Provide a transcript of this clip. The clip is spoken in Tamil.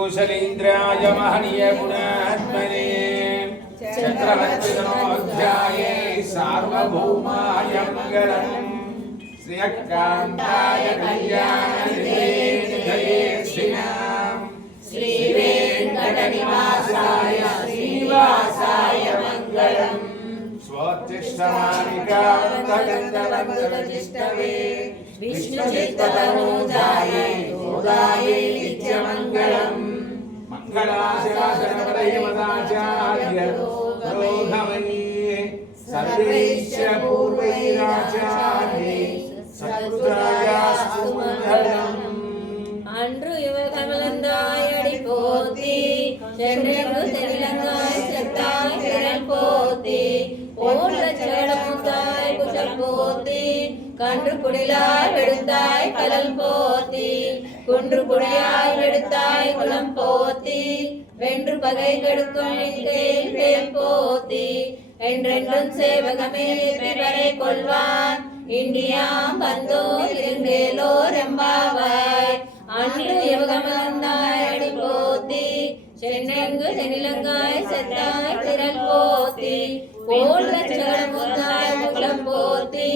श्रीकूशलेन्द्राय महनीय गुणात्मने चक्रवर्तितनोऽध्याये सार्वभौमाय मङ्गलम् श्रियकान्ताय कल्याणनिधये श्रीराम श्रीवेङ्कटनिवासाय श्रीनिवासाय मङ्गलम् स्वोत्तिष्ठमालिकान्तकन्दवन्दवतिष्ठवे विष्णुचित्ततनूजाय गोदायै नित्यमङ्गलम् मङ्गलाशासनपदयमदाचार्य पुरोगमनीये सर्वैश्च पूर्वैराचार्ये सत्कृतायास्तु मङ्गलम् அன்று யுவகமலந்தாய் அடி போத்தி சென்றெங்கு செல்லிலங்காய் செத்தாய் திரள் போத்தி போன்ற சேடமுத்தாய் குசல் போத்தி கன்று குடிலாய் வெடுத்தாய் கலல் போத்தி குன்று குடியாய் வெடுத்தாய் குளம் போத்தி வென்று பகை கெடுக்கும் கேள் வேல் போத்தி என்றென்றும் சேவகமே பிறரை கொள்வான் இந்தியாம் வந்தோ இருந்தேலோ ரெம்பாவாய் அன்று யுவகமலந்தாய் அடி போத்தி சென்றெங்கு சென்னிலங்காய் செத்தாய் திரள் போத்தி போல் லட்சகடமுத்தாய் குலம் போத்தி